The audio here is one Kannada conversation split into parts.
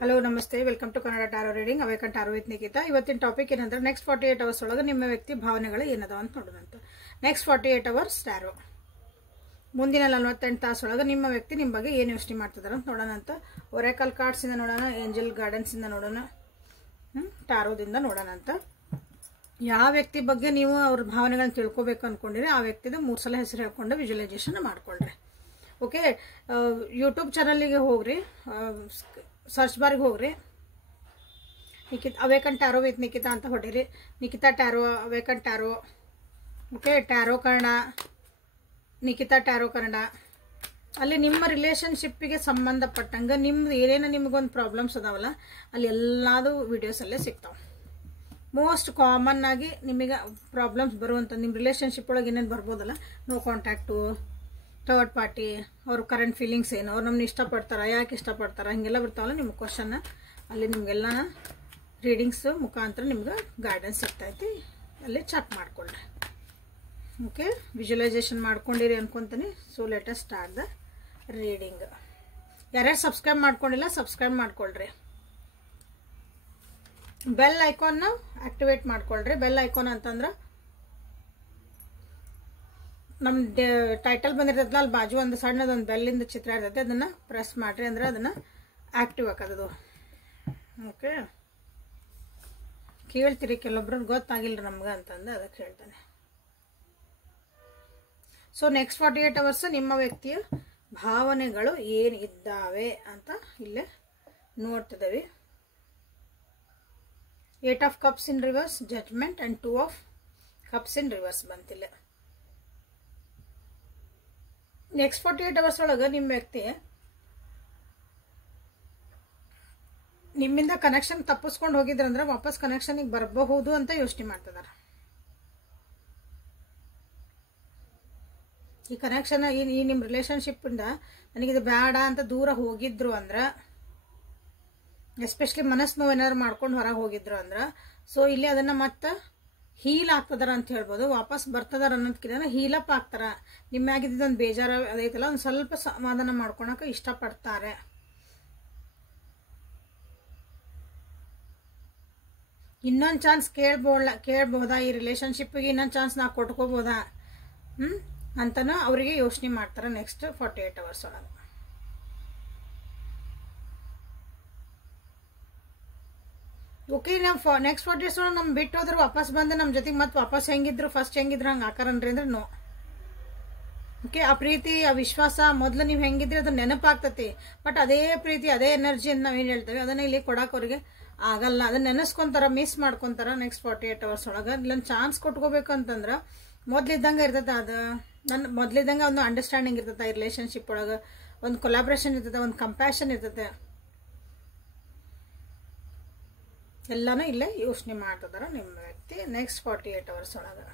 ಹಲೋ ನಮಸ್ತೆ welcome to Kannada tarot reading awaken tarot with Nikita. ಇವತ್ತಿನ ಟಾಪಿಕ್ ಏನಂದ್ರೆ ನೆಕ್ಸ್ಟ್ 48 ಅವರ್ಸ್ ಒಳಗೆ ನಿಮ್ಮ ವ್ಯಕ್ತಿ ಭಾವನೆಗಳು ಏನದಾವ ಅಂತ ನೋಡೋಣಂತ. ನೆಕ್ಸ್ಟ್ 48 ಅವರ್ಸ್ ಟಾರೋ ಮುಂದಿನ 48 ತಾಸೊಳಗೆ ನಿಮ್ಮ ವ್ಯಕ್ತಿ ನಿಮ್ಮ ಬಗ್ಗೆ ಏನು ಯೋಚನೆ ಮಾಡ್ತಿದಾರೆ ಅಂತ ನೋಡೋಣಂತ. ಒರಾಕಲ್ ಕಾರ್ಡ್ಸ್ ಇಂದ ನೋಡೋಣ, ಏಂಜಲ್ ಗಾರ್ಡನ್ಸ್ ಇಂದ ನೋಡೋಣ, ಟಾರೋದಿಂದ ನೋಡೋಣಂತ. ಯಾವ ವ್ಯಕ್ತಿ ಬಗ್ಗೆ ನೀವು ಅವ್ರ ಭಾವನೆಗಳನ್ನ ತಿಳ್ಕೊಬೇಕು ಅನ್ಕೊಂಡಿರಿ ಆ ವ್ಯಕ್ತಿದ 3 ಸಲ ಹೆಸರು ಹೇಳ್ಕೊಂಡು ವಿಜುವಲೈಸೇಷನ್ ಮಾಡ್ಕೊಳ್ರಿ. ಓಕೆ, ಯೂಟ್ಯೂಬ್ ಚಾನಲ್ಗೆ ಹೋಗ್ರಿ, ಸರ್ಚ್ ಬಾರ್ಗೆ ಹೋಗ್ರಿ, ಅವೇಕನ್ ಟಾರೋ ವಿತ್ ನಿಕಿತಾ ಅಂತ ಹೊಡೀರಿ. Nikita tarot, awaken tarot, okay, tarot Kannada, Nikita tarot Kannada. ಅಲ್ಲಿ ನಿಮ್ಮ ರಿಲೇಷನ್ಶಿಪ್ಪಿಗೆ ಸಂಬಂಧಪಟ್ಟಂಗೆ ನಿಮ್ದು ಏನೇನು ನಿಮಗೊಂದು ಪ್ರಾಬ್ಲಮ್ಸ್ ಅದಾವಲ್ಲ ಅಲ್ಲಿ ಎಲ್ಲಾದು ವಿಡಿಯೋಸ್ ಅಲ್ಲೇ ಸಿಗ್ತಾವೆ. ಮೋಸ್ಟ್ ಕಾಮನ್ ಆಗಿ ನಿಮಗೆ ಪ್ರಾಬ್ಲಮ್ಸ್ ಬರುವಂಥ ನಿಮ್ಮ ರಿಲೇಷನ್ಶಿಪ್ ಒಳಗೆ ಏನೇನು ಬರ್ಬೋದಲ್ಲ, ನೋ ಕಾಂಟ್ಯಾಕ್ಟು, ಥರ್ಡ್ ಪಾರ್ಟಿ, ಅವ್ರ ಕರೆಂಟ್ ಫೀಲಿಂಗ್ಸ್ ಏನು, ಅವ್ರು ನಮ್ಮನ್ನ ಇಷ್ಟಪಡ್ತಾರ, ಯಾಕೆ ಇಷ್ಟಪಡ್ತಾರ, ಹೀಗೆಲ್ಲ ಬರ್ತಾವಲ್ಲ ನಿಮ್ಮ ಕ್ವಶನ್ನ. ಅಲ್ಲಿ ನಿಮಗೆಲ್ಲ ರೀಡಿಂಗ್ಸ್ ಮುಖಾಂತರ ನಿಮ್ಗೆ ಗೈಡೆನ್ಸ್ ಸಿಗ್ತೈತಿ, ಅಲ್ಲಿ ಚೆಕ್ ಮಾಡ್ಕೊಳ್ರಿ. ಓಕೆ, ವಿಜುವಲೈಸೇಷನ್ ಮಾಡ್ಕೊಂಡಿರಿ ಅನ್ಕೊಂತೀನಿ. So let us start the reading. ಯಾರ್ಯಾರು ಸಬ್ಸ್ಕ್ರೈಬ್ ಮಾಡ್ಕೊಂಡಿಲ್ಲ ಸಬ್ಸ್ಕ್ರೈಬ್ ಮಾಡ್ಕೊಳ್ರಿ. ಬೆಲ್ ಐಕಾನ್ನ ಆಕ್ಟಿವೇಟ್ ಮಾಡ್ಕೊಳ್ರಿ. ಬೆಲ್ ಐಕಾನ್ ಅಂತಂದ್ರೆ ನಮ್ಮ ಟೈಟಲ್ ಬಂದಿರ್ತೈತಲ್ಲ ಅಲ್ಲಿ ಬಾಜು ಒಂದು ಸಣ್ಣದೊಂದು ಬೆಲ್ಲಿಂದ ಚಿತ್ರ ಇರ್ತೈತೆ, ಅದನ್ನ ಪ್ರೆಸ್ ಮಾಡ್ರಿ ಅಂದ್ರೆ ಅದನ್ನ ಆಕ್ಟಿವ್ ಆಗೋದು. ಓಕೆ, ಕೇಳ್ತೀರಿ ಕೆಲವೊಬ್ರು ಗೊತ್ತಾಗಿಲ್ರಿ ನಮ್ಗೆ ಅಂತಂದು ಅದಕ್ಕೆ ಹೇಳ್ತಾನೆ. ಸೊ ನೆಕ್ಸ್ಟ್ 48 ಅವರ್ಸ್ ನಿಮ್ಮ ವ್ಯಕ್ತಿಯ ಭಾವನೆಗಳು ಏನಿದ್ದಾವೆ ಅಂತ ಇಲ್ಲೇ ನೋಡ್ತಿದ್ದೇವೆ. 8 of cups in reverse, judgement and 2 of cups in reverse ಬಂತಿಲ್ಲ. ನೆಕ್ಸ್ಟ್ 48 ಅವರ್ಸ್ ಒಳಗೆ ನಿಮ್ಮ ವ್ಯಕ್ತಿ ನಿಮ್ಮಿಂದ ಕನೆಕ್ಷನ್ ತಪ್ಪಿಸ್ಕೊಂಡು ಹೋಗಿದ್ರಂದ್ರೆ ವಾಪಸ್ ಕನೆಕ್ಷನ್ಗೆ ಬರಬಹುದು ಅಂತ ಯೋಚನೆ ಮಾಡ್ತಿದಾರೆ. ಈ ಕನೆಕ್ಷನ್ ಈ ನಿಮ್ಮ ರಿಲೇಷನ್ಶಿಪ್ ಇಂದ ನನಗಿದು ಬೇಡ ಅಂತ ದೂರ ಹೋಗಿದ್ರು ಅಂದ್ರೆ, ಎಸ್ಪೆಷಲಿ ಮನಸ್ಸು ನೋವು ಏನಾದ್ರು ಮಾಡ್ಕೊಂಡು ಹೊರಗೆ ಹೋಗಿದ್ರು ಅಂದ್ರೆ, ಸೊ ಇಲ್ಲಿ ಅದನ್ನ ಮತ್ತೆ ಹೀಲ್ ಆಗ್ತದಾರ ಅಂತ ಹೇಳ್ಬೋದು. ವಾಪಸ್ ಬರ್ತದಾರ ಅನ್ನೋದಕ್ಕಿಂತ ಹೀಲಪ್ ಆಗ್ತಾರ. ನಿಮ್ಮಾಗಿದ್ದೊಂದು ಬೇಜಾರ ಅದೈತಲ್ಲ ಒಂದು ಸ್ವಲ್ಪ ಸಮಾಧಾನ ಮಾಡ್ಕೊಳಕ್ಕೆ ಇಷ್ಟಪಡ್ತಾರೆ. ಇನ್ನೊಂದು ಚಾನ್ಸ್ ಕೇಳ್ಬೋದಾ, ಈ ರಿಲೇಷನ್ಶಿಪ್ಗೆ ಇನ್ನೊಂದು ಚಾನ್ಸ್ ನಾವು ಕೊಟ್ಕೋಬೋದಾ ಅಂತನೂ ಅವರಿಗೆ ಯೋಚನೆ ಮಾಡ್ತಾರೆ ನೆಕ್ಸ್ಟ್ 48 ಅವರ್ಸ್ ಒಳಗೆ. ಓಕೆ, ನಾವು ನೆಕ್ಸ್ಟ್ 40 ಡೇಸ್ ಒಳಗೆ ನಮ್ ಬಿಟ್ಟು ಹೋದ್ರೆ ವಾಪಸ್ ಬಂದು ನಮ್ಮ ಜೊತೆಗೆ ಮತ್ತೆ ವಾಪಸ್ ಹೆಂಗಿದ್ರು ಫಸ್ಟ್ ಹೆಂಗಿದ್ರು ಹಂಗೆ ಆಕಾರನ್ರಿ ಅಂದ್ರೆ ನೋ. ಓಕೆ, ಆ ಪ್ರೀತಿ ಆ ವಿಶ್ವಾಸ ಮೊದಲು ನೀವು ಹೆಂಗಿದ್ರಿ ಅದು ನೆನಪಾಗ್ತತಿ. ಬಟ್ ಅದೇ ಪ್ರೀತಿ ಅದೇ ಎನರ್ಜಿ ಅಂತ ನಾವೇನು ಹೇಳ್ತೇವೆ ಅದನ್ನ ಇಲ್ಲಿ ಕೊಡಕ್ಕೆ ಅವ್ರಿಗೆ ಆಗಲ್ಲ. ಅದನ್ನ ನೆನೆಸ್ಕೊಂತಾರ, ಮಿಸ್ ಮಾಡ್ಕೊಂತಾರ. ನೆಕ್ಸ್ಟ್ 48 ಅವರ್ಸ್ ಒಳಗೆ ಇಲ್ಲೊಂದು ಚಾನ್ಸ್ ಕೊಟ್ಕೋಬೇಕು ಅಂತಂದ್ರೆ ಮೊದ್ಲಿದ್ದಂಗೆ ಇರ್ತೈತೆ. ಅದು ನನ್ನ ಮೊದ್ಲಿದ್ದಂಗೆ ಒಂದು ಅಂಡರ್ಸ್ಟ್ಯಾಂಡಿಂಗ್ ಇರ್ತೈತೆ. ಈ ರಿಲೇಷನ್ಶಿಪ್ ಒಳಗೆ ಒಂದು ಕೊಲಾಬ್ರೇಷನ್ ಇರ್ತೈತೆ, ಒಂದು ಕಂಪ್ಯಾಷನ್ ಇರ್ತೈತೆ. ಎಲ್ಲಾನು ಇಲ್ಲೇ ಯೋಚನೆ ಮಾಡ್ತಿದಾರ ನಿಮ್ಮ ವ್ಯಕ್ತಿ ನೆಕ್ಸ್ಟ್ 48 ಅವರ್ಸ್ ಒಳಗೆ.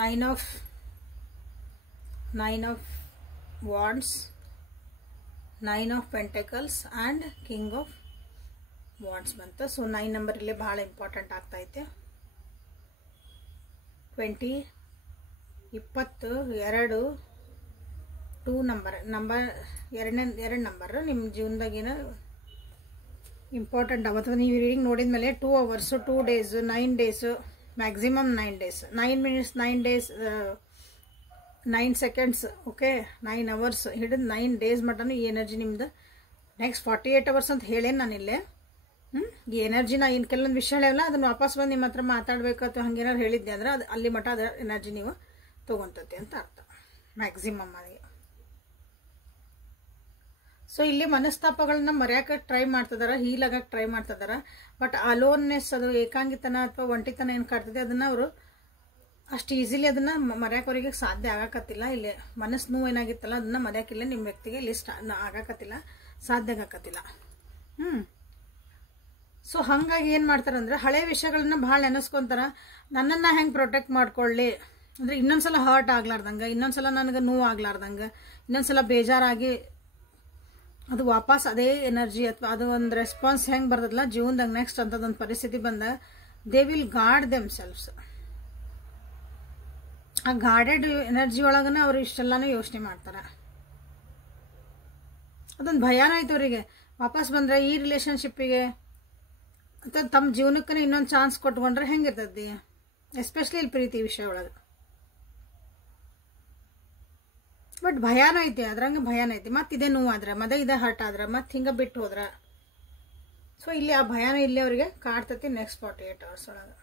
Nine of wands, 9 of pentacles and king of wands ಬಂತು. ಸೊ 9 ನಂಬರ್ ಇಲ್ಲಿ ಬಹಳ ಇಂಪಾರ್ಟೆಂಟ್ ಆಗ್ತೈತೆ. 20, 22, 2 ನಂಬರ್ ಎರಡು ನಂಬರ್ ನಿಮ್ಮ ಜೀವನದಾಗೇನು ಇಂಪಾರ್ಟೆಂಟ್ ಆಗುತ್ತೆ. ನೀವು ರೀಡಿಂಗ್ ನೋಡಿದ್ಮೇಲೆ 2 hours, 2 days, 9 days, maximum 9 days, 9 minutes, 9 days, 9 seconds, okay, 9 hours ಹಿಡಿದು 9 ಡೇಸ್ ಮಟನು ಈ ಎನರ್ಜಿ ನಿಮ್ದು ನೆಕ್ಸ್ಟ್ 48 ಅವರ್ಸ್ ಅಂತ ಹೇಳೇನು ನಾನಿಲ್ಲೇ. ಈ ಎನರ್ಜಿನ ಇನ್ನು ಕೆಲವೊಂದು ವಿಷಯ ಹೇಳಲ್ಲ ಅದನ್ನು ವಾಪಸ್ ಬಂದು ನಿಮ್ಮ ಹತ್ರ ಮಾತಾಡಬೇಕು ಅಥವಾ ಹಂಗೇನಾದ್ರು ಹೇಳಿದ್ದೆ ಅಂದ್ರೆ ಅದು ಅಲ್ಲಿ ಮಟ್ಟ ಅದರ ಎನರ್ಜಿ ನೀವು ತೊಗೊತತಿ ಅಂತ ಅರ್ಥ ಮ್ಯಾಕ್ಸಿಮಮ್ ಆಗಿ. ಸೊ ಇಲ್ಲಿ ಮನಸ್ತಾಪಗಳನ್ನ ಮರೆಯೋಕೆ ಟ್ರೈ ಮಾಡ್ತಿದಾರ, ಹೀಲ್ ಆಗಕ್ಕೆ ಟ್ರೈ ಮಾಡ್ತಿದಾರ. ಬಟ್ ಅಲೋನ್ನೆಸ್, ಅದು ಏಕಾಂಗಿತನ ಅಥವಾ ಒಂಟಿತನ ಏನು ಕಾಡ್ತದೆ ಅದನ್ನ ಅವರು ಅಷ್ಟು ಈಸಿಲಿ ಅದನ್ನ ಮರೆಯೋಕೆ ಅವರಿಗೆ ಸಾಧ್ಯ ಆಗಕತ್ತಿಲ್ಲ. ಇಲ್ಲಿ ಮನಸ್ಸು ನೋವು ಏನಾಗಿತ್ತಲ್ಲ ಅದನ್ನ ಮರೆಯೋಕ್ಕಿಲ್ಲ ನಿಮ್ಮ ವ್ಯಕ್ತಿಗೆ ಲಿಸ್ಟ್ ಆಗಕತ್ತಿಲ್ಲ, ಸಾಧ್ಯ ಆಗಕತ್ತಿಲ್ಲ. ಸೊ ಹಾಗಾಗಿ ಏನು ಮಾಡ್ತಾರಂದ್ರೆ ಹಳೆ ವಿಷಯಗಳನ್ನ ಭಾಳ ನೆನೆಸ್ಕೊಂತಾರ. ನನ್ನನ್ನು ಹೆಂಗೆ ಪ್ರೊಟೆಕ್ಟ್ ಮಾಡ್ಕೊಳ್ಳಿ ಅಂದರೆ ಇನ್ನೊಂದ್ಸಲ ಹರ್ಟ್ ಆಗ್ಲಾರ್ದಂಗೆ, ಇನ್ನೊಂದ್ಸಲ ನನಗೆ ನೋವು ಆಗ್ಲಾರ್ದಂಗೆ, ಇನ್ನೊಂದ್ಸಲ ಬೇಜಾರಾಗಿ ಅದು ವಾಪಸ್ ಅದೇ ಎನರ್ಜಿ ಅಥವಾ ಅದು ಒಂದು ರೆಸ್ಪಾನ್ಸ್ ಹೆಂಗೆ ಬರ್ತದಲ್ಲ ಜೀವನದಾಗ ನೆಕ್ಸ್ಟ್ ಅಂತದೊಂದು ಪರಿಸ್ಥಿತಿ ಬಂದಾಗ they will guard them selves. ಆ ಗಾರ್ಡೆಡ್ ಎನರ್ಜಿ ಒಳಗನ ಅವ್ರು ಇಷ್ಟೆಲ್ಲಾನು ಯೋಚನೆ ಮಾಡ್ತಾರೆ. ಅದೊಂದು ಭಯನೂ ಆಯ್ತು ಅವರಿಗೆ. ವಾಪಸ್ ಬಂದರೆ ಈ ರಿಲೇಷನ್ಶಿಪ್ಪಿಗೆ ಅಥವಾ ತಮ್ಮ ಜೀವನಕ್ಕೇ ಇನ್ನೊಂದು ಚಾನ್ಸ್ ಕೊಟ್ಕೊಂಡ್ರೆ ಹೆಂಗಿರ್ತದೆ, ಎಸ್ಪೆಷಲಿ ಇಲ್ಲಿ ಪ್ರೀತಿ ವಿಷಯ ಒಳಗೆ. ಬಟ್ ಭಯನೂ ಐತಿ, ಅದ್ರಂಗೆ ಭಯನೂ ಐತಿ. ಮತ್ತು ಇದೇ ನೋವಾದ್ರೆ ಇದೇ ಹರ್ಟ್ ಆದ್ರೆ ಮತ್ತು ಹಿಂಗೆ ಬಿಟ್ಟು ಹೋದ್ರೆ, ಸೊ ಇಲ್ಲಿ ಆ ಭಯನೂ ಇಲ್ಲಿ ಅವರಿಗೆ ಕಾಡ್ತೈತಿ ನೆಕ್ಸ್ಟ್ 48 hours ಒಳಗೆ.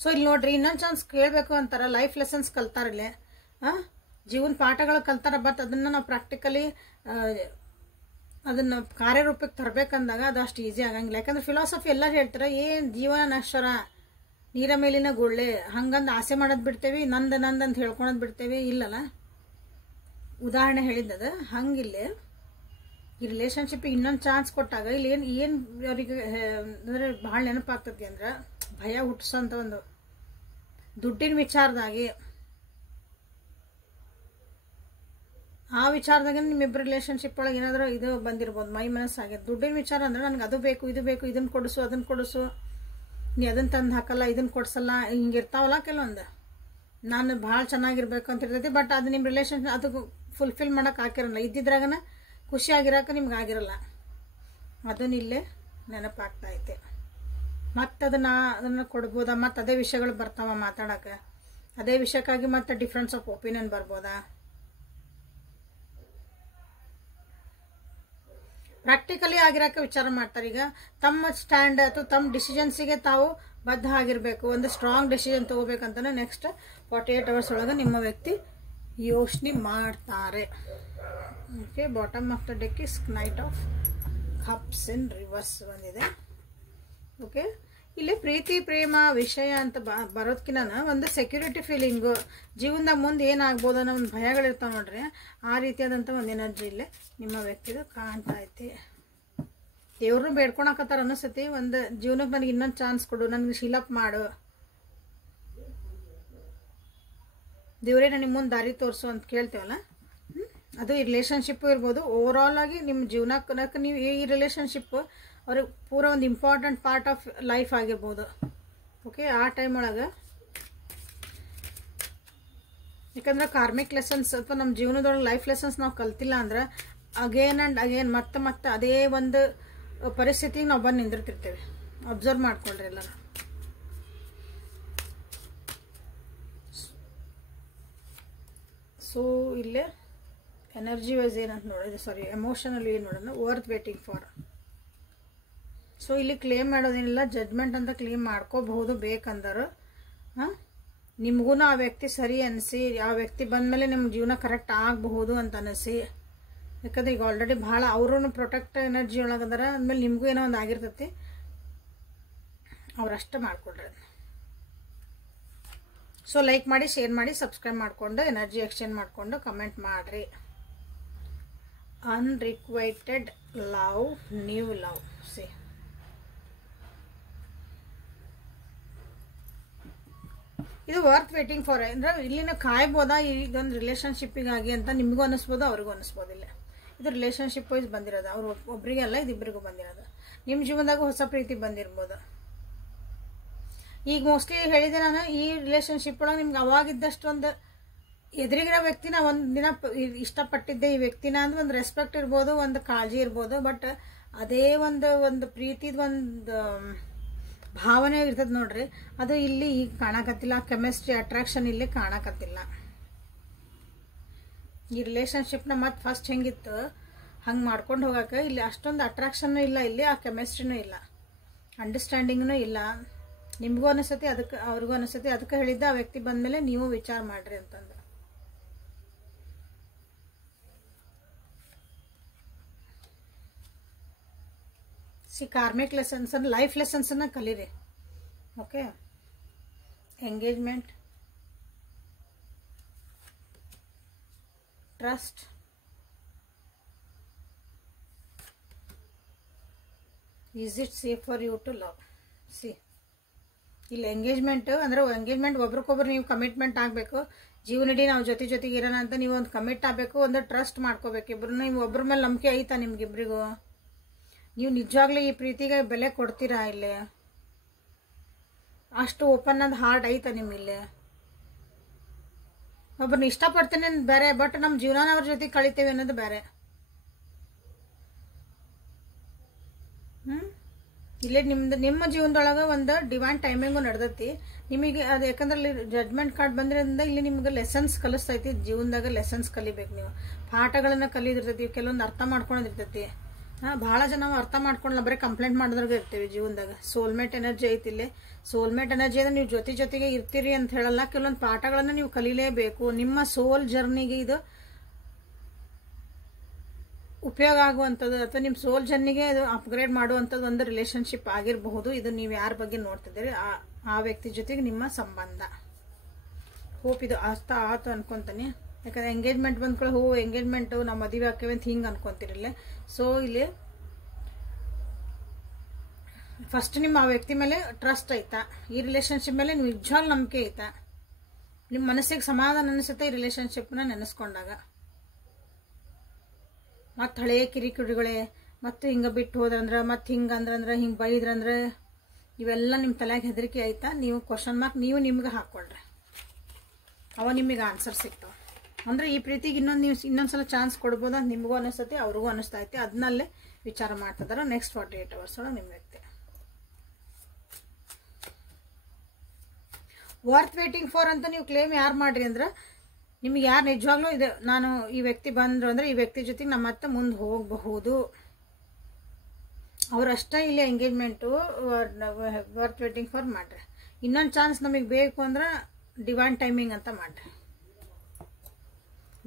ಸೊ ಇಲ್ಲಿ ನೋಡ್ರಿ, ಇನ್ನೊಂದು ಚಾನ್ಸ್ ಕೇಳಬೇಕು ಅಂತಾರ. ಲೈಫ್ ಲೆಸನ್ಸ್ ಕಲ್ತಾರಿಲ್ಲೇ, ಜೀವನ ಪಾಠಗಳು ಕಲ್ತಾರ. ಬಟ್ ಅದನ್ನು ನಾವು ಪ್ರಾಕ್ಟಿಕಲಿ ಅದನ್ನು ಕಾರ್ಯರೂಪಕ್ಕೆ ತರಬೇಕಂದಾಗ ಅದು ಅಷ್ಟು ಈಸಿ ಆಗಂಗಿಲ್ಲ. ಯಾಕಂದ್ರೆ ಫಿಲಾಸಫಿ ಎಲ್ಲರೂ ಹೇಳ್ತಾರೆ, ಏನು ಜೀವನ ನಶ್ವರ, ನೀರ ಮೇಲಿನ ಗುಳ್ಳೆ, ಹಂಗಂದು ಆಸೆ ಮಾಡೋದು ಬಿಡ್ತೇವೆ, ನಂದಂತ ಹೇಳ್ಕೊಳೋದು ಬಿಡ್ತೇವೆ. ಇಲ್ಲಲ್ಲ, ಉದಾಹರಣೆ ಹೇಳಿದ್ದದ ಹಂಗಿಲ್ಲೇ ಈ ರಿಲೇಷನ್ಶಿಪ್ಪಿಗೆ ಇನ್ನೊಂದು ಚಾನ್ಸ್ ಕೊಟ್ಟಾಗ ಇಲ್ಲಿ ಏನು ಅವರಿಗೆ ಅಂದರೆ ಭಾಳ ನೆನಪಾಗ್ತದೆ ಅಂದ್ರೆ, ಭಯ ಹುಟ್ಟಿಸೋಂಥ ಒಂದು ದುಡ್ಡಿನ ವಿಚಾರದಾಗಿ, ಆ ವಿಚಾರದಾಗ ನಿಮ್ಮಿಬ್ಬರು ರಿಲೇಷನ್ಶಿಪ್ ಒಳಗೆ ಏನಾದರೂ ಇದು ಬಂದಿರ್ಬೋದು, ಮೈ ಮನಸ್ಸಾಗಿದೆ. ದುಡ್ಡಿನ ವಿಚಾರ ಅಂದ್ರೆ ನನಗೆ ಅದು ಬೇಕು ಇದು ಬೇಕು, ಇದನ್ನು ಕೊಡಿಸು ಅದನ್ನು ಕೊಡಿಸು, ನೀ ಅದನ್ನು ತಂದು ಹಾಕಲ್ಲ ಇದನ್ನು ಕೊಡ್ಸಲ್ಲ, ಹಿಂಗಿರ್ತಾವಲ್ಲ ಕೆಲವೊಂದು. ನಾನು ಭಾಳ ಚೆನ್ನಾಗಿರ್ಬೇಕು ಅಂತ ಇರ್ತೈತಿ, ಬಟ್ ಅದು ನಿಮ್ಮ ರಿಲೇಷನ್ ಅದು ಫುಲ್ಫಿಲ್ ಮಾಡೋಕೆ ಹಾಕಿರಲ್ಲ. ಇದ್ದಿದ್ರಾಗನ ಖುಷಿಯಾಗಿರೋಕೆ ನಿಮ್ಗೆ ಆಗಿರಲ್ಲ. ಅದನ್ನ ಇಲ್ಲೇ ನೆನಪಾಗ್ತೈತೆ. ಮತ್ತು ಅದನ್ನು ಕೊಡ್ಬೋದಾ, ಮತ್ತು ಅದೇ ವಿಷಯಗಳು ಬರ್ತಾವ ಮಾತಾಡೋಕೆ, ಅದೇ ವಿಷಯಕ್ಕಾಗಿ ಮತ್ತು ಡಿಫ್ರೆನ್ಸ್ ಆಫ್ ಒಪಿನಿಯನ್ ಬರ್ಬೋದಾ. ಪ್ರಾಕ್ಟಿಕಲಿ ಆಗಿರೋಕೆ ವಿಚಾರ ಮಾಡ್ತಾರೆ. ಈಗ ತಮ್ಮ ಸ್ಟ್ಯಾಂಡ್ ಅಥವಾ ತಮ್ಮ ಡಿಸಿಷನ್ಸಿಗೆ ತಾವು ಬದ್ಧ ಆಗಿರಬೇಕು, ಒಂದು ಸ್ಟ್ರಾಂಗ್ ಡಿಸಿಷನ್ ತಗೋಬೇಕಂತಾನೆ ನೆಕ್ಸ್ಟ್ 48 hours ಒಳಗೆ ನಿಮ್ಮ ವ್ಯಕ್ತಿ ಯೋಚನೆ ಮಾಡ್ತಾರೆ. Okay, bottom of the deck is knight of cups in reverse ಬಂದಿದೆ. ಓಕೆ, ಇಲ್ಲಿ ಪ್ರೀತಿ ಪ್ರೇಮ ವಿಷಯ ಅಂತ ಬರೋದಕ್ಕಿಂತ ಒಂದು ಸೆಕ್ಯೂರಿಟಿ ಫೀಲಿಂಗು, ಜೀವನದಾಗ ಮುಂದೆ ಏನಾಗ್ಬೋದು ಅನ್ನೋ ಒಂದು ಭಯಗಳಿರ್ತಾವೆ ನೋಡ್ರಿ, ಆ ರೀತಿಯಾದಂಥ ಒಂದು ಎನರ್ಜಿ ಇಲ್ಲೇ ನಿಮ್ಮ ವ್ಯಕ್ತಿದು ಕಾಣ್ತಾ ಐತಿ. ದೇವ್ರನ್ನೂ ಬೇಡ್ಕೊಳಕತ್ತಾರ ಅನ್ನಿಸ್ತೈತಿ, ಒಂದು ಜೀವನಕ್ಕೆ ನನಗೆ ಇನ್ನೊಂದು ಚಾನ್ಸ್ ಕೊಡು, ನನಗೆ ಶೀಲಪ್ ಮಾಡು, ದೇವರೇ ನನಗೆ ಮುಂದೆ ದಾರಿ ತೋರಿಸು ಅಂತ ಕೇಳ್ತೇವಲ್ಲ. ಅದು ಈ ರಿಲೇಷನ್ಶಿಪ್ಪು ಇರ್ಬೋದು. ಓವರ್ ಆಲ್ ಆಗಿ ನಿಮ್ಮ ಜೀವನಕ್ಕೆ ನೀವು ಈ ರಿಲೇಷನ್ಶಿಪ್ಪು ಅವ್ರಿಗೆ ಪೂರ ಒಂದು ಇಂಪಾರ್ಟೆಂಟ್ ಪಾರ್ಟ್ ಆಫ್ ಲೈಫ್ ಆಗಿರ್ಬೋದು. ಓಕೆ, ಆ ಟೈಮ್ ಒಳಗೆ ಯಾಕಂದ್ರೆ ಕಾರ್ಮಿಕ್ ಲೆಸನ್ಸ್ ಅಥವಾ ನಮ್ಮ ಜೀವನದೊಳಗೆ ಲೈಫ್ ಲೆಸನ್ಸ್ ನಾವು ಕಲ್ತಿಲ್ಲ ಅಂದ್ರೆ ಅಗೇನ್ ಆ್ಯಂಡ್ ಅಗೇನ್ ಮತ್ತೆ ಅದೇ ಒಂದು ಪರಿಸ್ಥಿತಿಗೆ ನಾವು ಬಂದು ನಿಂದಿರ್ತಿರ್ತೇವೆ. ಅಬ್ಸರ್ವ್ ಮಾಡ್ಕೊಳ್ರಿ ಎಲ್ಲರೂ. ಸೊ ಇಲ್ಲೇ ಎನರ್ಜಿ ವೈಸ್ ಏನಂತ ನೋಡಿದ್ರೆ, ಸಾರಿ ಎಮೋಷನಲ್ ಏನು ನೋಡೋಣ, ವರ್ತ್ ವೇಟಿಂಗ್ ಫಾರ್. ಸೊ ಇಲ್ಲಿ ಕ್ಲೇಮ್ ಮಾಡೋದೇನಿಲ್ಲ, ಜಡ್ಜ್ಮೆಂಟ್ ಅಂತ ಕ್ಲೇಮ್ ಮಾಡ್ಕೋಬಹುದು ಬೇಕಂದರು. ನಿಮಗೂ ಆ ವ್ಯಕ್ತಿ ಸರಿ ಅನಿಸಿ, ಆ ವ್ಯಕ್ತಿ ಬಂದಮೇಲೆ ನಿಮ್ಮ ಜೀವನ ಕರೆಕ್ಟ್ ಆಗಬಹುದು ಅಂತ ಅನಿಸಿ. ಯಾಕಂದ್ರೆ ಈಗ ಆಲ್ರೆಡಿ ಭಾಳ ಅವರು ಪ್ರೊಟೆಕ್ಟ್ ಎನರ್ಜಿ ಒಳಗದಾರ ಅಂದಮೇಲೆ ನಿಮಗೂ ಏನೋ ಒಂದು ಆಗಿರ್ತೈತಿ, ಅವರಷ್ಟು ಮಾಡ್ಕೊಡ್ರಿ. ಸೊ ಲೈಕ್ ಮಾಡಿ, ಶೇರ್ ಮಾಡಿ, ಸಬ್ಸ್ಕ್ರೈಬ್ ಮಾಡಿಕೊಂಡು ಎನರ್ಜಿ ಎಕ್ಸ್ಚೇಂಜ್ ಮಾಡಿಕೊಂಡು ಕಮೆಂಟ್ ಮಾಡಿರಿ. ಅನ್ರಿಕ್ವೈಟೆಡ್ ಲವ್, ನ್ಯೂ ಲವ್. ಸಿ ಇದು ವರ್ತ್ ವೇಟಿಂಗ್ ಫಾರ್ ಅಂದರೆ ಇಲ್ಲಿನ ಕಾಯ್ಬೋದಾ ಇದೊಂದು ರಿಲೇಷನ್ಶಿಪ್ಪಿಗಾಗಿ ಅಂತ ನಿಮಗೂ ಅನ್ನಿಸ್ಬೋದು, ಅವ್ರಿಗೂ ಅನ್ನಿಸ್ಬೋದು. ಇಲ್ಲ, ಇದು ರಿಲೇಷನ್ಶಿಪ್ ವೈಸ್ ಬಂದಿರೋದು, ಅವ್ರು ಒಬ್ಬರಿಗೆ ಅಲ್ಲ, ಇದು ಇಬ್ಬರಿಗೂ ಬಂದಿರೋದು. ನಿಮ್ಮ ಜೀವನದಾಗ ಹೊಸ ಪ್ರೀತಿ ಬಂದಿರ್ಬೋದು. ಈಗ ಮೋಸ್ಟ್ಲಿ ಹೇಳಿದೆ ನಾನು, ಈ ರಿಲೇಷನ್ಶಿಪ್ ಒಳಗೆ ನಿಮ್ಗೆ ಅವಾಗಿದ್ದಷ್ಟೊಂದು ಎದುರಿಗಿರೋ ವ್ಯಕ್ತಿನ ಒಂದು ದಿನ ಇಷ್ಟಪಟ್ಟಿದ್ದೆ ಈ ವ್ಯಕ್ತಿನ ಅಂದ್ರೆ ಒಂದು ರೆಸ್ಪೆಕ್ಟ್ ಇರ್ಬೋದು, ಒಂದು ಕಾಳಜಿ ಇರ್ಬೋದು. ಬಟ್ ಅದೇ ಒಂದು ಪ್ರೀತಿದ ಒಂದು ಭಾವನೆ ಇರ್ತದೆ ನೋಡ್ರಿ, ಅದು ಇಲ್ಲಿ ಈಗ ಕಾಣಕತ್ತಿಲ್ಲ. ಕೆಮಿಸ್ಟ್ರಿ ಅಟ್ರಾಕ್ಷನ್ ಇಲ್ಲಿ ಕಾಣಕತ್ತಿಲ್ಲ. ಈ ರಿಲೇಷನ್ಶಿಪ್ನ ಮತ್ತೆ ಫಸ್ಟ್ ಹೆಂಗಿತ್ತು ಹಂಗೆ ಮಾಡ್ಕೊಂಡು ಹೋಗಕ್ಕೆ ಇಲ್ಲಿ ಅಷ್ಟೊಂದು ಅಟ್ರಾಕ್ಷನ್ನು ಇಲ್ಲ, ಇಲ್ಲಿ ಆ ಕೆಮಿಸ್ಟ್ರಿನೂ ಇಲ್ಲ, ಅಂಡರ್ಸ್ಟ್ಯಾಂಡಿಂಗ್ನೂ ಇಲ್ಲ. ನಿಮಗೂ ಅನಿಸ್ತತಿ, ಅದಕ್ಕೆ ಅವ್ರಿಗೂ ಅನಿಸ್ತತಿ. ಅದಕ್ಕೆ ಹೇಳಿದ್ದೆ ಆ ವ್ಯಕ್ತಿ ಬಂದಮೇಲೆ ನೀವು ವಿಚಾರ ಮಾಡ್ರಿ ಅಂತಂದು. ಕಾರ್ಮಿಕ್ ಲೆಸನ್ಸ್ ಲೈಫ್ ಲೆಸನ್ಸನ್ನು ಕಲೀರಿ. Okay, engagement, trust, is it safe for you to love. See ಇಲ್ಲಿ ಎಂಗೇಜ್ಮೆಂಟ್ ಅಂದರೆ ಎಂಗೇಜ್ಮೆಂಟ್ ಒಬ್ರಿಗೊಬ್ರು ನೀವು ಕಮಿಟ್ಮೆಂಟ್ ಆಗಬೇಕು. ಜೀವನಡಿ ನಾವು ಜೊತೆಗೆ ಇರೋಣ ಅಂತ ನೀವು ಒಂದು ಕಮಿಟ್ ಆಗಬೇಕು, ಒಂದು ಟ್ರಸ್ಟ್ ಮಾಡ್ಕೋಬೇಕು. ಇಬ್ರು ನೀವು ಒಬ್ಬರ ಮೇಲೆ ನಂಬಿಕೆ ಐತಾ ನಿಮ್ಗಿಬ್ರಿಗೂ? ನೀವು ನಿಜವಾಗ್ಲೂ ಈ ಪ್ರೀತಿಗೆ ಬೆಲೆ ಕೊಡ್ತೀರಾ? ಇಲ್ಲಿ ಅಷ್ಟು ಓಪನ್ ಆದ ಹಾರ್ಟ್ ಐತಾ ನಿಮ್ಮಿಲ್ಲಿ? ಒಬ್ಬರನ್ನ ಇಷ್ಟಪಡ್ತೇನೆ ಅನ್ನೋದು ಬೇರೆ, ಬಟ್ ನಮ್ಮ ಜೀವನ ಅವ್ರ ಜೊತೆ ಕಳಿತೇವೆ ಅನ್ನೋದು ಬೇರೆ. ಇಲ್ಲೇ ನಿಮ್ಮ ಜೀವನದೊಳಗೆ ಒಂದು ಡಿವೈನ್ ಟೈಮಿಂಗು ನಡೆದೈತಿ ನಿಮಗೆ. ಅದು ಯಾಕಂದ್ರೆ ಇಲ್ಲಿ ಜಡ್ಜ್ಮೆಂಟ್ ಕಾರ್ಡ್ ಬಂದಿರೋದ್ರಿಂದ ಇಲ್ಲಿ ನಿಮ್ಗೆ ಲೆಸನ್ಸ್ ಕಲಿಸ್ತೈತಿ. ಜೀವನದಾಗ ಲೆಸನ್ಸ್ ಕಲಿಬೇಕು ನೀವು, ಪಾಠಗಳನ್ನ ಕಲಿದಿರ್ತೈತಿ, ಕೆಲವೊಂದು ಅರ್ಥ ಮಾಡ್ಕೊಳೋದಿರ್ತೈತಿ. ಭಾಳ ಜನ ಅರ್ಥ ಮಾಡ್ಕೊಳ್ಳಲ್ಲ, ಬರೀ ಕಂಪ್ಲೇಂಟ್ ಮಾಡಿದ್ರಾಗ ಇರ್ತೀವಿ ಜೀವನದಾಗ. ಸೋಲ್ಮೇಟ್ ಎನರ್ಜಿ ಐತಿ ಇಲ್ಲಿ. ಸೋಲ್ಮೇಟ್ ಎನರ್ಜಿ ಅಂದ್ರೆ ನೀವು ಜೊತೆಗೆ ಇರ್ತೀರಿ ಅಂತ ಹೇಳಲ್ಲ, ಕೆಲವೊಂದು ಪಾಠಗಳನ್ನು ನೀವು ಕಲೀಲೇಬೇಕು. ನಿಮ್ಮ ಸೋಲ್ ಜರ್ನಿಗೆ ಇದು ಉಪಯೋಗ ಆಗುವಂಥದ್ದು ಅಥವಾ ನಿಮ್ಮ ಸೋಲ್ ಜರ್ನಿಗೆ ಅದು ಅಪ್ಗ್ರೇಡ್ ಮಾಡುವಂಥದ್ದು ಒಂದು ರಿಲೇಶನ್ಶಿಪ್ ಆಗಿರಬಹುದು. ಇದು ನೀವು ಯಾರ ಬಗ್ಗೆ ನೋಡ್ತಿದ್ದೀರಿ ಆ ವ್ಯಕ್ತಿ ಜೊತೆಗೆ ನಿಮ್ಮ ಸಂಬಂಧ. ಹೋಪ್ ಇದು ಆತು ಅನ್ಕೊಂತಾನೆ. ಯಾಕಂದ್ರೆ ಎಂಗೇಜ್ಮೆಂಟ್ ಬಂದ್ಕೊಳ್ಳೋ ಎಂಗೇಜ್ಮೆಂಟು ನಾವು ಮದುವೆ ಹಾಕೇವೆ ಅಂತ ಹಿಂಗೆ ಅನ್ಕೊಂತಿರಲ್ಲ. ಸೊ ಇಲ್ಲಿ ಫಸ್ಟ್ ನಿಮ್ಮ ಆ ವ್ಯಕ್ತಿ ಮೇಲೆ ಟ್ರಸ್ಟ್ ಐತಾ, ಈ ರಿಲೇಶನ್ಶಿಪ್ ಮೇಲೆ ನಿಜವಾಗ್ಲೂ ನಂಬಿಕೆ ಐತಾ, ನಿಮ್ಮ ಮನಸ್ಸಿಗೆ ಸಮಾಧಾನ ಅನಿಸುತ್ತೆ ಈ ರಿಲೇಶನ್ಶಿಪ್ನ ನೆನೆಸ್ಕೊಂಡಾಗ. ಮತ್ತು ಹಳೆಯ ಕಿರಿಕಿರಿಗಳೇ ಮತ್ತು ಹಿಂಗೆ ಬಿಟ್ಟು ಹೋದ್ರಂದ್ರೆ ಮತ್ತು ಹಿಂಗೆ ಅಂದ್ರಂದ್ರೆ ಹಿಂಗೆ ಬೈದ್ರಂದ್ರೆ ಇವೆಲ್ಲ ನಿಮ್ಮ ತಲೆಗೆ ಹೆದರಿಕೆ ಆಯ್ತಾ, ನೀವು ಕ್ವಶನ್ ಮಾರ್ಕ್ ನೀವು ನಿಮ್ಗೆ ಹಾಕ್ಕೊಳ್ರಿ, ಅವ ನಿಮಗೆ ಆನ್ಸರ್ ಸಿಗ್ತಾವೆ. ಅಂದ್ರೆ ಈ ಪ್ರೀತಿಗೆ ಇನ್ನೊಂದ್ಸಲ ಚಾನ್ಸ್ ಕೊಡ್ಬೋದು ಅಂತ ನಿಮಗೂ ಅನಿಸ್ತೈತಿ, ಅವ್ರಿಗೂ ಅನಿಸ್ತಾ ಐತಿ. ಅದನ್ನಲ್ಲೇ ವಿಚಾರ ಮಾಡ್ತಿದಾರೆ ನೆಕ್ಸ್ಟ್ 48 hours ಒಳಗೆ ನಿಮ್ಮ ವ್ಯಕ್ತಿ. ವರ್ತ್ ವೇಟಿಂಗ್ ಫಾರ್ ಅಂತ ನೀವು ಕ್ಲೇಮ್ ಯಾರು ಮಾಡ್ರಿ ಅಂದ್ರೆ, ನಿಮ್ಗೆ ಯಾರು ನಿಜವಾಗ್ಲೂ ಇದೆ ನಾನು ಈ ವ್ಯಕ್ತಿ ಬಂದ್ರು ಅಂದ್ರೆ ಈ ವ್ಯಕ್ತಿ ಜೊತೆಗೆ ನಮ್ಮ ಮತ್ತೆ ಮುಂದೆ ಹೋಗಬಹುದು, ಅವರಷ್ಟೇ ಇಲ್ಲಿ ಎಂಗೇಜ್ಮೆಂಟು ವರ್ತ್ ವೇಟಿಂಗ್ ಫಾರ್ ಮಾಡ್ರಿ. ಇನ್ನೊಂದು ಚಾನ್ಸ್ ನಮಗೆ ಬೇಕು ಅಂದ್ರೆ ಡಿವೈನ್ ಟೈಮಿಂಗ್ ಅಂತ ಮಾಡ್ರಿ.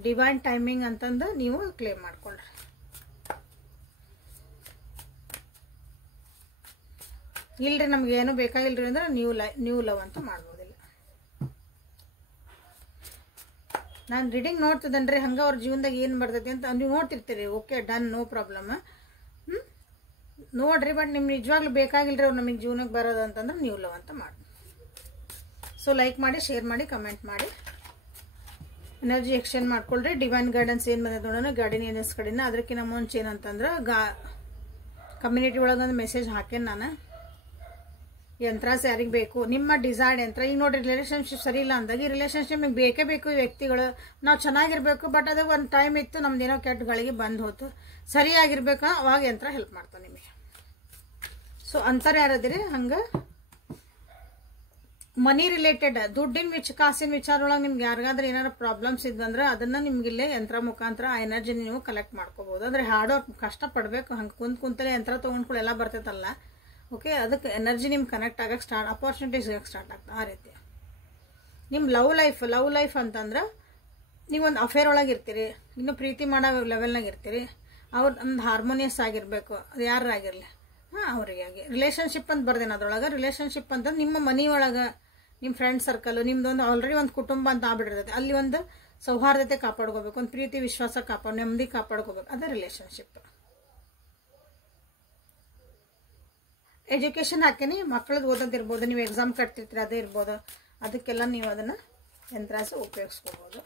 ಡಿವೈನ್ ಟೈಮಿಂಗ್ ಅಂತಂದು ನೀವು ಕ್ಲೇಮ್ ಮಾಡ್ಕೊಳ್ರಿ. ಇಲ್ರಿ ನಮ್ಗೆ ಏನು ಬೇಕಾಗಿಲ್ರಿ ಅಂದ್ರೆ ನ್ಯೂ ಲವ್ ಅಂತ ಮಾಡ್ಬೋದಿಲ್ಲ. ನಾನು ರೀಡಿಂಗ್ ನೋಡ್ತಿದ್ದೇನ್ರಿ, ಹಂಗೆ ಅವ್ರ ಜೀವನದಾಗ ಏನು ಬರ್ತೈತಿ ಅಂತ ನೀವು ನೋಡ್ತಿರ್ತೀರಿ. Okay, done, no problem. ನೋಡ್ರಿ, ಬಟ್ ನಿಮ್ಗೆ ನಿಜವಾಗ್ಲೂ ಬೇಕಾಗಿಲ್ರಿ ಅವ್ರು ನಮಗೆ ಜೀವನಕ್ಕೆ ಬರೋದು ಅಂತಂದ್ರೆ ನ್ಯೂ ಲವ್ ಅಂತ ಮಾಡಿ. ಸೊ ಲೈಕ್ ಮಾಡಿ, ಶೇರ್ ಮಾಡಿ, ಕಮೆಂಟ್ ಮಾಡಿ, ಎನರ್ಜಿ ಎಕ್ಸ್ಚೇಂಜ್ ಮಾಡ್ಕೊಳ್ರಿ. ಡಿವೈನ್ ಗೈಡೆನ್ಸ್ ಏನು ಬಂದ ನೋಡೋಣ ಗಾರ್ಡಿಯನ್ಸ್ ಕಡೆನ. ಅದಕ್ಕಿಂತ ಮುಂಚೆ ಏನಂತಂದ್ರೆ ಕಮ್ಯುನಿಟಿ ಒಳಗೊಂದು ಮೆಸೇಜ್ ಹಾಕೇನು ನಾನು. ಯಂತ್ರಾಸ್ ಯಾರಿಗೆ ಬೇಕು, ನಿಮ್ಮ ಡಿಸೈರ್ಡ್ ಯಂತ್ರ. ಈಗ ನೋಡ್ರಿ, ರಿಲೇಶನ್ಶಿಪ್ ಸರಿ ಇಲ್ಲ ಅಂದಾಗ ಈ ರಿಲೇಶನ್ಶಿಪ್ ಬೇಕೇ ಬೇಕು. ಈ ವ್ಯಕ್ತಿಗಳು ನಾವು ಚೆನ್ನಾಗಿರ್ಬೇಕು, ಬಟ್ ಅದು ಒಂದು ಟೈಮ್ ಇತ್ತು ನಮ್ದೇನೋ ಕೆಟ್ಟ ಗಳಿಗೆ ಬಂದು ಹೋತು, ಸರಿಯಾಗಿರ್ಬೇಕು, ಅವಾಗ ಯಂತ್ರ ಹೆಲ್ಪ್ ಮಾಡ್ತಾನೆ ನಿಮಗೆ. ಸೊ ಅಂತಾರೆ ಯಾರದಿರಿ ಹಂಗೆ ಮನಿ ರಿಲೇಟೆಡ್ ದುಡ್ಡಿನ ಕಾಸಿನ ವಿಚಾರದೊಳಗೆ ನಿಮ್ಗೆ ಯಾರಿಗಾದ್ರೂ ಏನಾರು ಪ್ರಾಬ್ಲಮ್ಸ್ ಇದ್ವಂದ್ರೆ ಅದನ್ನ ನಿಮ್ಗಿಲ್ಲೇ ಯಂತ್ರ ಮುಖಾಂತರ ಆ ಎನರ್ಜಿ ನೀವು ಕಲೆಕ್ಟ್ ಮಾಡ್ಕೋಬಹುದು. ಅಂದ್ರೆ ಹಾರ್ಡ್ ವರ್ಕ್ ಕಷ್ಟ ಪಡ್ಬೇಕು, ಹಂಗೆ ಕುಂತಲೇ ಯಂತ್ರ ತೊಗೊಂಡ್ಕೊಳ್ಳಿ ಎಲ್ಲ ಬರ್ತೈತಲ್ಲ. ಓಕೆ, ಅದಕ್ಕೆ ಎನರ್ಜಿ ನಿಮ್ಗೆ ಕನೆಕ್ಟ್ ಆಗಕ್ಕೆ ಅಪಾರ್ಚುನಿಟೀಸ್ ಸಿಗಕ್ಕೆ ಸ್ಟಾರ್ಟ್ ಆಗ್ತದೆ. ಆ ರೀತಿ ನಿಮ್ಮ ಲವ್ ಲೈಫ್ ಅಂತಂದ್ರೆ ನೀವೊಂದು ಅಫೇರ್ ಒಳಗೆ ಇರ್ತೀರಿ, ಇನ್ನು ಪ್ರೀತಿ ಮಾಡೋ ಲೆವೆಲ್ನಾಗ ಇರ್ತೀರಿ. ಅವ್ರು ಒಂದು ಹಾರ್ಮೋನಿಯಸ್ ಆಗಿರಬೇಕು, ಅದು ಯಾರಾಗಿರಲಿ ಅವರಿಗೆ ಆಗಿ. ರಿಲೇಶನ್ಶಿಪ್ ಅಂತ ಬರ್ದೇನೆ ಅದ್ರೊಳಗೆ. ರಿಲೇಶನ್ಶಿಪ್ ಅಂತಂದ್ರೆ ನಿಮ್ಮ ಮನಿ ಒಳಗೆ ನಿಮ್ಮ ಫ್ರೆಂಡ್ ಸರ್ಕಲ್ ನಿಮ್ದೊಂದು ಆಲ್ರೆಡಿ ಒಂದು ಕುಟುಂಬ ಅಂತ ಆಗ್ಬಿಟ್ಟಿರ್ತೈತೆ. ಅಲ್ಲಿ ಒಂದು ಸೌಹಾರ್ದತೆ ಕಾಪಾಡ್ಕೋಬೇಕು, ಒಂದು ಪ್ರೀತಿ ವಿಶ್ವಾಸ ನೆಮ್ಮದಿ ಕಾಪಾಡ್ಕೋಬೇಕು, ಅದೇ ರಿಲೇಶನ್ಶಿಪ್. ಎಜುಕೇಶನ್ ಹಾಕೇನಿ, ಮಕ್ಕಳದ್ದು ಓದೋದಿರ್ಬೋದು, ನೀವು ಎಕ್ಸಾಮ್ ಕಟ್ತಿರ್ತೀರಿ ಅದೇ ಇರ್ಬೋದು, ಅದಕ್ಕೆಲ್ಲ ನೀವು ಅದನ್ನು ಯಂತ್ರಾಸ ಉಪಯೋಗಿಸ್ಕೋಬೋದು.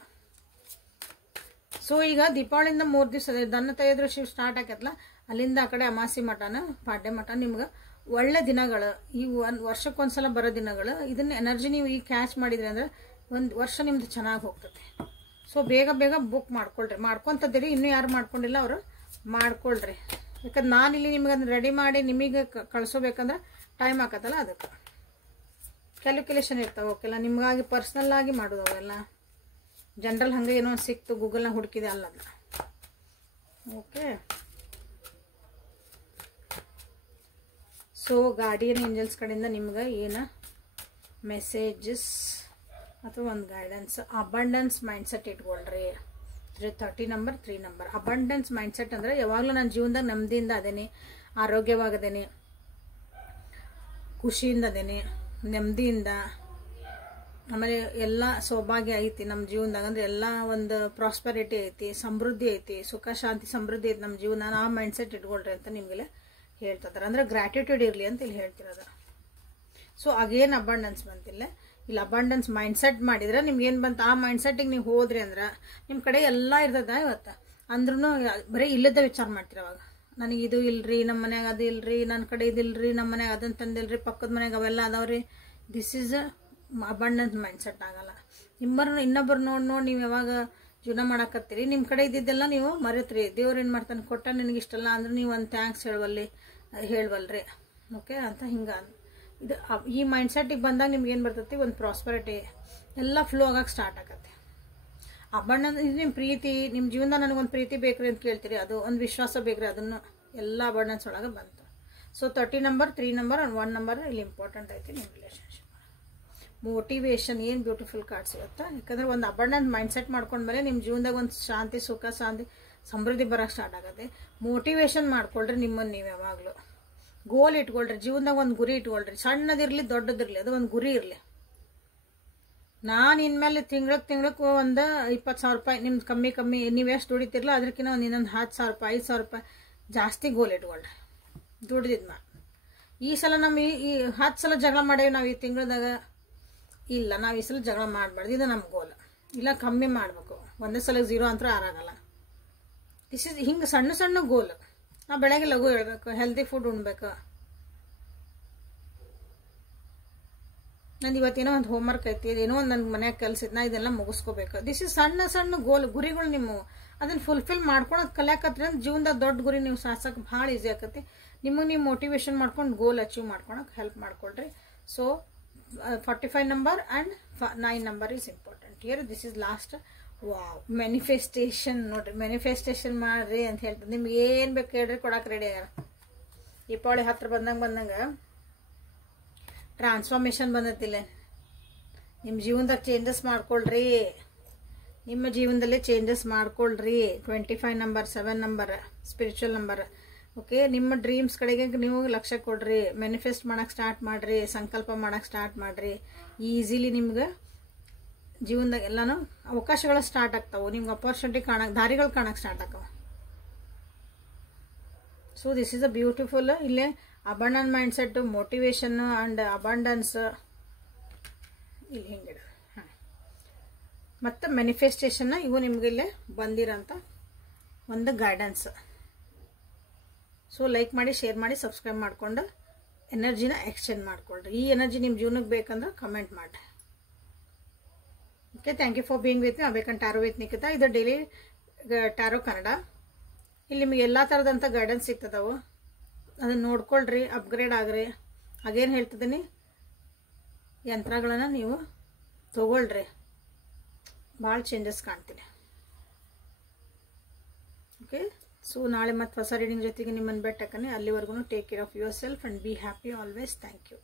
ಸೊ ಈಗ ದೀಪಾವಳಿಯಿಂದ 3 ದಿವಸ ದನ್ನ ತೆಗೆದ್ರು ಶಿವ್ ಸ್ಟಾರ್ಟ್ ಆಕೈತಲ್ಲ, ಅಲ್ಲಿಂದ ಆ ಕಡೆ ಅಮಾಸಿ ಮಠನ ಪಾಡ್ಯ ಮಠ ನಿಮ್ಗೆ ಒಳ್ಳೆ ದಿನಗಳು. ಈ ಒಂದು ವರ್ಷಕ್ಕೊಂದ್ಸಲ ಬರೋ ದಿನಗಳು. ಇದನ್ನ ಎನರ್ಜಿ ನೀವು ಈಗ ಕ್ಯಾಚ್ ಮಾಡಿದ್ರಿ ಅಂದ್ರೆ ಒಂದು ವರ್ಷ ನಿಮ್ದು ಚೆನ್ನಾಗಿ ಹೋಗ್ತದೆ. ಸೊ ಬೇಗ ಬುಕ್ ಮಾಡ್ಕೊಳ್ರಿ, ಮಾಡ್ಕೊತದ್ದೀರಿ. ಇನ್ನೂ ಯಾರು ಮಾಡ್ಕೊಂಡಿಲ್ಲ ಅವರು ಮಾಡ್ಕೊಳ್ರಿ. ಯಾಕಂದ್ರೆ ನಾನಿಲ್ಲಿ ನಿಮಗೆ ಅದನ್ನ ರೆಡಿ ಮಾಡಿ ನಿಮಗೆ ಕಳಿಸೋಬೇಕಂದ್ರೆ ಟೈಮ್ ಆಕತ್ತಲ್ಲ, ಅದಕ್ಕೆ ಕ್ಯಾಲ್ಕುಲೇಷನ್ ಇರ್ತಾವೆ. ಓಕೆಲ್ಲ, ನಿಮಗಾಗಿ ಪರ್ಸ್ನಲ್ ಆಗಿ ಮಾಡೋದು ಅವೆಲ್ಲ. ಜನರಲ್ ಹಂಗೆ ಏನೋ ಸಿಕ್ತು ಗೂಗಲ್ನಾಗ ಹುಡುಕಿದೆ ಅಲ್ಲದ. ಓಕೆ, ಸೊ ಗಾರ್ಡಿಯನ್ ಏಂಜಲ್ಸ್ ಕಡೆಯಿಂದ ನಿಮ್ಗೆ ಏನು ಮೆಸೇಜಸ್ ಅಥವಾ ಒಂದು ಗೈಡೆನ್ಸ್. ಅಬಂಡೆನ್ಸ್ ಮೈಂಡ್ಸೆಟ್ ಇಟ್ಕೊಳ್ರಿ. 30 ನಂಬರ್ 3 ನಂಬರ್. ಅಬಂಡೆನ್ಸ್ ಮೈಂಡ್ಸೆಟ್ ಅಂದರೆ ಯಾವಾಗಲೂ ನನ್ನ ಜೀವನದಾಗ ನೆಮ್ಮದಿಯಿಂದ ಅದೇನೆ, ಆರೋಗ್ಯವಾಗದೇನೆ, ಖುಷಿಯಿಂದ ಅದೇನೆ, ನೆಮ್ಮದಿಯಿಂದ. ಆಮೇಲೆ ಎಲ್ಲ ಸೌಭಾಗ್ಯ ಐತಿ ನಮ್ಮ ಜೀವನದಾಗ. ಅಂದ್ರೆ ಎಲ್ಲ ಒಂದು ಪ್ರಾಸ್ಪರಿಟಿ ಐತಿ, ಸಮೃದ್ಧಿ ಐತಿ, ಸುಖ ಶಾಂತಿ ಸಮೃದ್ಧಿ ಐತಿ ನಮ್ಮ ಜೀವನ. ಆ ಮೈಂಡ್ಸೆಟ್ ಇಟ್ಕೊಳ್ರಿ ಅಂತ ನಿಮ್ಗೆಲ್ಲ ಹೇಳ್ತಿದ್ದಾರೆ. ಅಂದ್ರೆ ಗ್ರ್ಯಾಟಿಟ್ಯೂಡ್ ಇರಲಿ ಅಂತ ಇಲ್ಲಿ ಹೇಳ್ತಿರೋದು. ಸೊ ಅಗೇನ್ ಅಬಂಡೆನ್ಸ್ ಬಂತಿಲ್ಲ. ಇಲ್ಲಿ ಅಬಂಡೆನ್ಸ್ ಮೈಂಡ್ಸೆಟ್ ಮಾಡಿದ್ರೆ ನಿಮ್ಗೇನು ಬಂತು, ಆ ಮೈಂಡ್ಸೆಟ್ಟಿಗೆ ನೀವು ಹೋದ್ರಿ ಅಂದ್ರೆ ನಿಮ್ಮ ಕಡೆ ಎಲ್ಲ ಇರ್ತದ ಇವತ್ತು. ಅಂದ್ರೂ ಬರೀ ಇಲ್ಲದ ವಿಚಾರ ಮಾಡ್ತೀರ. ಅವಾಗ ನನಗೆ ಇದು ಇಲ್ರಿ, ನಮ್ಮ ಮನ್ಯಾಗ ಅದು ಇಲ್ರಿ, ನನ್ನ ಕಡೆ ಇದಿಲ್ರಿ, ನಮ್ಮ ಮನ್ಯಾಗ ಅದನ್ನ ತಂದಿಲ್ರಿ, ಪಕ್ಕದ ಮನ್ಯಾಗ ಅವೆಲ್ಲ ಅದಾವ್ರಿ. ದಿಸ್ ಈಸ್ ಅಬಂಡೆನ್ಸ್ ಮೈಂಡ್ಸೆಟ್ ಆಗಲ್ಲ. ಇನ್ನೊಬ್ಬರು ನೋಡಿ ನೀವು ಯಾವಾಗ ಜೀವನ ಮಾಡಕತ್ತೀರಿ ನಿಮ್ಮ ಕಡೆ ಇದ್ದಿದ್ದೆಲ್ಲ ನೀವು ಮರೆತ್ರಿ. ದೇವ್ರು ಏನು ಮಾಡ್ತಾನೆ, ಕೊಟ್ಟ ನಿನಗೆ ಇಷ್ಟಲ್ಲ ಅಂದ್ರೆ ನೀವು ಒಂದು ಥ್ಯಾಂಕ್ಸ್ ಹೇಳ್ವಲ್ರಿ. ಓಕೆ ಅಂತ ಹಿಂಗೆ ಇದು ಈ ಮೈಂಡ್ಸೆಟ್ಟಿಗೆ ಬಂದಾಗ ನಿಮ್ಗೆ ಏನು ಬರ್ತೈತಿ, ಒಂದು ಪ್ರಾಸ್ಪರಿಟಿ ಎಲ್ಲ ಫ್ಲೋ ಆಗಕ್ಕೆ ಸ್ಟಾರ್ಟ್ ಆಗತ್ತೆ. ಅಬಂಡನ್ಸ್ ಇದು ನಿಮ್ಮ ಪ್ರೀತಿ, ನಿಮ್ಮ ಜೀವನದಾಗ ನನಗೊಂದು ಪ್ರೀತಿ ಬೇಕ್ರಿ ಅಂತ ಕೇಳ್ತೀರಿ, ಅದು ಒಂದು ವಿಶ್ವಾಸ ಬೇಕ್ರಿ, ಅದನ್ನು ಎಲ್ಲ ಅಬಂಡನ್ಸ್ ಒಳಗೆ ಬಂತು. So 30 number, 3 number and 1 number ಇಲ್ಲಿ ಇಂಪಾರ್ಟೆಂಟ್ ಐತಿ ನಿಮ್ಮ ರಿಲೇಷನ್ಶಿಪ್. ಮೋಟಿವೇಶನ್ ಏನು ಬ್ಯೂಟಿಫುಲ್ ಕಾರ್ಡ್ಸ್ ಇರುತ್ತೆ. ಯಾಕಂದರೆ ಒಂದು ಅಬಂಡನ್ಸ್ ಮೈಂಡ್ಸೆಟ್ ಮಾಡ್ಕೊಂಡ್ಮೇಲೆ ನಿಮ್ಮ ಜೀವನದಾಗ ಒಂದು ಶಾಂತಿ, ಸುಖ, ಸಮೃದ್ಧಿ ಬರೋಕ್ಕೆ ಸ್ಟಾರ್ಟ್ ಆಗುತ್ತೆ. ಮೋಟಿವೇಶನ್ ಮಾಡ್ಕೊಳ್ರಿ ನಿಮ್ಮನ್ನು ನೀವು ಯಾವಾಗಲೂ. ಗೋಲ್ ಇಟ್ಕೊಳ್ರಿ, ಜೀವನದಾಗ ಒಂದು ಗುರಿ ಇಟ್ಕೊಳ್ರಿ, ಸಣ್ಣದಿರಲಿ ದೊಡ್ಡದಿರಲಿ, ಅದು ಒಂದು ಗುರಿ ಇರಲಿ. ನಾನು ಇನ್ಮೇಲೆ ತಿಂಗ್ಳಕ್ಕೆ ಒಂದು 20,000 ರೂಪಾಯಿ ನಿಮ್ದು ಕಮ್ಮಿ ನೀವು ಎಷ್ಟು ದುಡಿತಿರಲ್ಲ ಅದಕ್ಕಿಂತ ಒಂದು ಇನ್ನೊಂದು 10,000 ರೂಪಾಯಿ 5,000 ರೂಪಾಯಿ ಜಾಸ್ತಿ ಗೋಲ್ ಇಟ್ಕೊಳ್ರಿ ದುಡ್ದಿದ್ಮ. ಈ ಸಲ ನಮ್ಮ ಈ 10 ಸಲ ಜಗಳ ಮಾಡೇವಿ ನಾವು ಈ ತಿಂಗಳದಾಗ, ಇಲ್ಲ ನಾವು ಈ ಸಲ ಜಗಳ ಮಾಡಬಾರ್ದು, ಇದು ನಮ್ಮ ಗೋಲ್. ಇಲ್ಲ ಕಮ್ಮಿ ಮಾಡಬೇಕು, ಒಂದೇ ಸಲ 0 ಅಂತ ಆರಾಗಲ್ಲ. ದಿಸ್ ಇಸ್ ಹಿಂಗೆ ಸಣ್ಣ ಗೋಲ್. ನಾವು ಬೆಳಗ್ಗೆ ಲಘು ಹೇಳ್ಬೇಕು, ಹೆಲ್ದಿ ಫುಡ್ ಉಣ್ಬೇಕು, ನಂದು ಇವತ್ತೇನೋ ಒಂದು ಹೋಮ್ವರ್ಕ್ ಐತಿ, ಏನೋ ಒಂದು ನನ್ನ ಮನ್ಯಾಗ ಕೆಲಸ ಇತ್ತು, ನಾ ಇದೆಲ್ಲ ಮುಗಿಸ್ಕೋಬೇಕು. ದಿಸ್ ಇಸ್ ಸಣ್ಣ ಗುರಿಗಳು. ನೀವು ಅದನ್ನು ಫುಲ್ಫಿಲ್ ಮಾಡ್ಕೊಳೋದು ಕಲಿಯಾಕತ್ರಿ ಅಂದ್ರೆ ಜೀವನದಾಗ ದೊಡ್ಡ ಗುರಿ ನೀವು ಸಾಧಿಸೋಕೆ ಭಾಳ ಈಸಿ ಆಕತಿ. ನಿಮಗೆ ನೀವು ಮೋಟಿವೇಶನ್ ಮಾಡ್ಕೊಂಡು ಗೋಲ್ ಅಚೀವ್ ಮಾಡ್ಕೊಳಕ್ಕೆ ಹೆಲ್ಪ್ ಮಾಡ್ಕೊಳ್ರಿ. So 45 number and 9 number is important here. This is last. Wow, manifestation ನೋಡ್ರಿ, ಮ್ಯಾನಿಫೆಸ್ಟೇಷನ್ ಮಾಡ್ರಿ ಅಂತ ಹೇಳ್ತಾರೆ. ನಿಮ್ಗೆ ಏನು ಬೇಕು ಹೇಳ್ರಿ, ಕೊಡಕ್ಕೆ ರೆಡಿ ಆಗ್ಯಾರ. ದೀಪಾವಳಿ ಹತ್ರ ಬಂದಂಗೆ ಟ್ರಾನ್ಸ್ಫಾರ್ಮೇಷನ್ ಬಂದತಿಲ್ಲ. ನಿಮ್ಮ ಜೀವನದಾಗ ಚೇಂಜಸ್ ಮಾಡ್ಕೊಳ್ರಿ, ನಿಮ್ಮ ಜೀವನದಲ್ಲೇ ಚೇಂಜಸ್ ಮಾಡ್ಕೊಳ್ರಿ. 25 number, 7 number spiritual number. Okay, ನಿಮ್ಮ ಡ್ರೀಮ್ಸ್ ಕಡೆಗೆ ನೀವು ಲಕ್ಷ್ಯ ಕೊಡ್ರಿ, ಮ್ಯಾನಿಫೆಸ್ಟ್ ಮಾಡೋಕ್ಕೆ ಸ್ಟಾರ್ಟ್ ಮಾಡಿರಿ, ಸಂಕಲ್ಪ ಮಾಡೋಕ್ಕೆ ಸ್ಟಾರ್ಟ್ ಮಾಡಿರಿ. ಈಸಿಲಿ ನಿಮ್ಗೆ ಜೀವನದಾಗ ಎಲ್ಲನೂ ಅವಕಾಶಗಳು ಸ್ಟಾರ್ಟ್ ಆಗ್ತಾವೆ, ನಿಮ್ಗೆ ಅಪರ್ಚುನಿಟಿ ದಾರಿಗಳು ಕಾಣಕ್ಕೆ ಸ್ಟಾರ್ಟ್ ಆಗ್ತಾವೆ. So this is a beautiful. ಇಲ್ಲೇ abundance mindset, motivation and abundance ಇಲ್ಲಿ ಹಿಂಗಿಡ ಮತ್ತು ಮ್ಯಾನಿಫೆಸ್ಟೇಷನ್ನ ಇವು ನಿಮ್ಗೆ ಇಲ್ಲೇ ಬಂದಿರೋಂಥ ಒಂದು ಗೈಡೆನ್ಸ್. ಸೊ ಲೈಕ್ ಮಾಡಿ, ಶೇರ್ ಮಾಡಿ, ಸಬ್ಸ್ಕ್ರೈಬ್ ಮಾಡಿಕೊಂಡು ಎನರ್ಜಿನ ಎಕ್ಸ್ಚೇಂಜ್ ಮಾಡ್ಕೊಳ್ರಿ. ಈ ಎನರ್ಜಿ ನಿಮ್ಮ ಜೀವನಕ್ಕೆ ಬೇಕಂದ್ರೆ ಕಮೆಂಟ್ ಮಾಡಿರಿ. Okay, thank you for being with me. ಅಬೇಕಂತ ಟ್ಯಾರೋ ವಿತ್ ನಿಖಿತಾ. ಇದು ಡೈಲಿ ಟ್ಯಾರೋ ಕನ್ನಡ. ಇಲ್ಲಿ ನಿಮಗೆ ಎಲ್ಲ ಥರದಂಥ ಗೈಡೆನ್ಸ್ ಸಿಗ್ತದವು, ಅದನ್ನು ನೋಡ್ಕೊಳ್ರಿ, ಅಪ್ಗ್ರೇಡ್ ಆಗ್ರಿ. ಹಾಗೇನು ಹೇಳ್ತಿದ್ದೀನಿ, ಯಂತ್ರಗಳನ್ನು ನೀವು ತಗೊಳ್ರಿ, ಭಾಳ ಚೇಂಜಸ್ ಕಾಣ್ತೀನಿ. ಓಕೆ, ಸೊ ನಾಳೆ ಮತ್ತೆ ಹೊಸ ರೀಡಿಂಗ್ ಜೊತೆಗೆ ನಿಮ್ಮನ್ನು ಭೇಟಿ ಹಾಕನೆ. ಅಲ್ಲಿವರೆಗೂ take care of yourself and be happy always. Thank you.